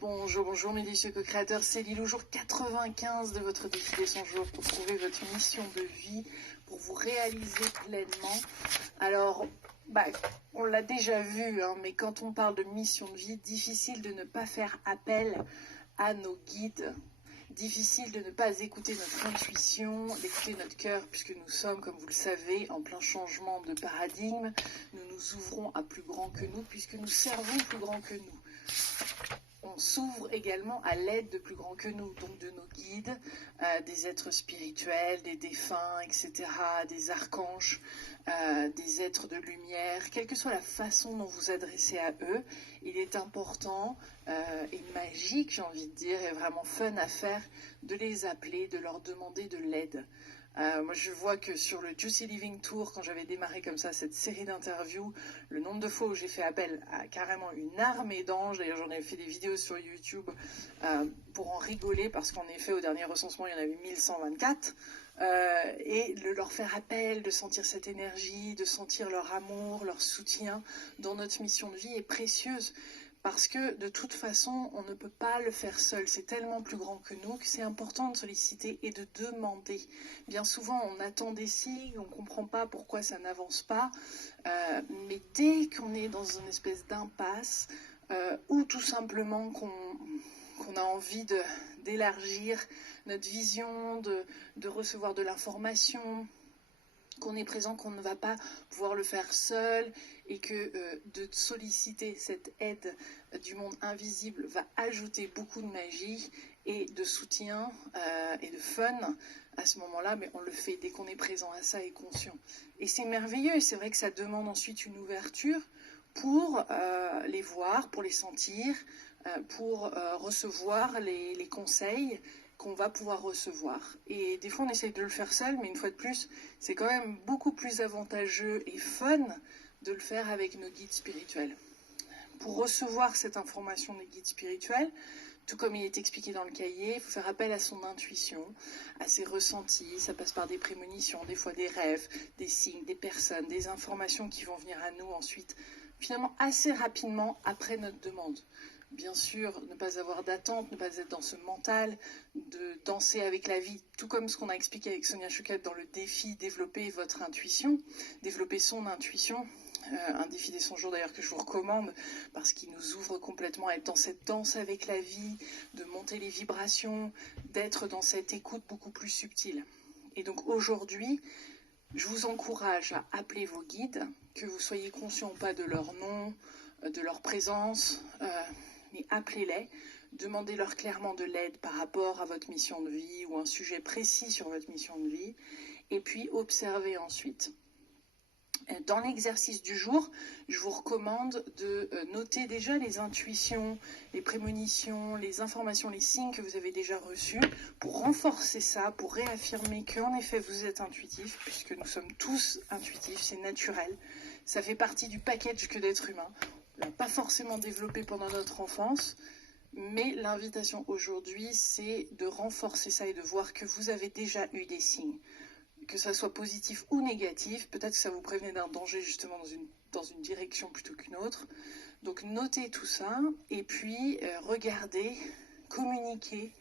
Bonjour, bonjour mes délicieux co-créateurs, c'est Lilou, jour 95 de votre défi des 100 jours pour trouver votre mission de vie, pour vous réaliser pleinement. Alors, on l'a déjà vu, mais quand on parle de mission de vie, difficile de ne pas faire appel à nos guides. Difficile de ne pas écouter notre intuition, d'écouter notre cœur, puisque nous sommes, comme vous le savez, en plein changement de paradigme. Nous nous ouvrons à plus grand que nous, puisque nous servons plus grand que nous. On s'ouvre également à l'aide de plus grands que nous, donc de nos guides, des êtres spirituels, des défunts, etc., des archanges, des êtres de lumière. Quelle que soit la façon dont vous adressez à eux, il est important et magique, j'ai envie de dire, et vraiment fun à faire, de les appeler, de leur demander de l'aide. Moi, je vois que sur le Juicy Living Tour, quand j'avais démarré comme ça cette série d'interviews, le nombre de fois où j'ai fait appel à carrément une armée d'anges, d'ailleurs j'en ai fait des vidéos sur YouTube pour en rigoler, parce qu'en effet, au dernier recensement, il y en avait 1124, et de leur faire appel, de sentir cette énergie, de sentir leur amour, leur soutien dans notre mission de vie est précieuse. Parce que de toute façon, on ne peut pas le faire seul. C'est tellement plus grand que nous que c'est important de solliciter et de demander. Bien souvent, on attend des signes, on ne comprend pas pourquoi ça n'avance pas. Mais dès qu'on est dans une espèce d'impasse, ou tout simplement qu'on a envie d'élargir notre vision, de recevoir de l'information, qu'on est présent, qu'on ne va pas pouvoir le faire seul, et que de solliciter cette aide du monde invisible va ajouter beaucoup de magie et de soutien et de fun à ce moment-là, mais on le fait dès qu'on est présent à ça et conscient. Et c'est merveilleux, et c'est vrai que ça demande ensuite une ouverture pour les voir, pour les sentir, pour recevoir les conseils qu'on va pouvoir recevoir. Et des fois on essaye de le faire seul, mais une fois de plus, c'est quand même beaucoup plus avantageux et fun de le faire avec nos guides spirituels. Pour recevoir cette information des guides spirituels, tout comme il est expliqué dans le cahier, il faut faire appel à son intuition, à ses ressentis. Ça passe par des prémonitions, des fois des rêves, des signes, des personnes, des informations qui vont venir à nous ensuite, finalement assez rapidement après notre demande. Bien sûr, ne pas avoir d'attente, ne pas être dans ce mental de danser avec la vie, tout comme ce qu'on a expliqué avec Sonia Choquette dans le défi développer votre intuition, développer son intuition. Un défi des 100 jours d'ailleurs que je vous recommande, parce qu'il nous ouvre complètement à être dans cette danse avec la vie, de monter les vibrations, d'être dans cette écoute beaucoup plus subtile. Et donc aujourd'hui, je vous encourage à appeler vos guides, que vous soyez conscient ou pas de leur nom, de leur présence, mais appelez-les, demandez-leur clairement de l'aide par rapport à votre mission de vie ou un sujet précis sur votre mission de vie, et puis observez ensuite. Dans l'exercice du jour, je vous recommande de noter déjà les intuitions, les prémonitions, les informations, les signes que vous avez déjà reçus, pour renforcer ça, pour réaffirmer qu'en effet vous êtes intuitif, puisque nous sommes tous intuitifs, c'est naturel. Ça fait partie du package que d'être humain. On l'a pas forcément développé pendant notre enfance, mais l'invitation aujourd'hui, c'est de renforcer ça et de voir que vous avez déjà eu des signes. Que ça soit positif ou négatif, peut-être que ça vous prévenait d'un danger justement dans une direction plutôt qu'une autre. Donc notez tout ça, et puis regardez, communiquez,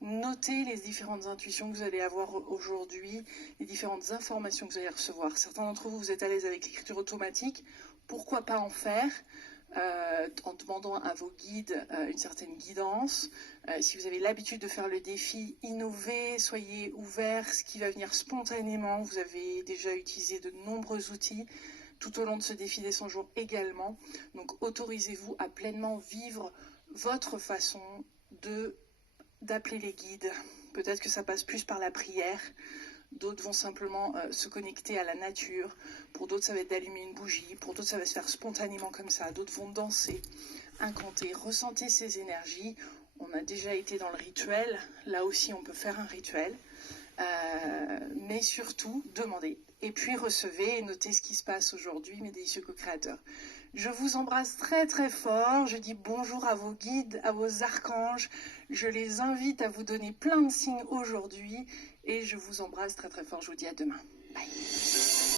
notez les différentes intuitions que vous allez avoir aujourd'hui, les différentes informations que vous allez recevoir. Certains d'entre vous, vous êtes à l'aise avec l'écriture automatique, pourquoi pas en faire en demandant à vos guides une certaine guidance. Si vous avez l'habitude de faire le défi, innovez, soyez ouverts, ce qui va venir spontanément. Vous avez déjà utilisé de nombreux outils tout au long de ce défi des 100 jours également. Donc autorisez-vous à pleinement vivre votre façon d'appeler les guides. Peut-être que ça passe plus par la prière. D'autres vont simplement se connecter à la nature. Pour d'autres, ça va être d'allumer une bougie. Pour d'autres, ça va se faire spontanément comme ça. D'autres vont danser, incanter, ressentir ces énergies. On a déjà été dans le rituel. Là aussi, on peut faire un rituel. Mais surtout, demandez. Et puis recevez et notez ce qui se passe aujourd'hui, mes délicieux co-créateurs. Je vous embrasse très très fort. Je dis bonjour à vos guides, à vos archanges. Je les invite à vous donner plein de signes aujourd'hui. Et je vous embrasse très très fort. Je vous dis à demain. Bye.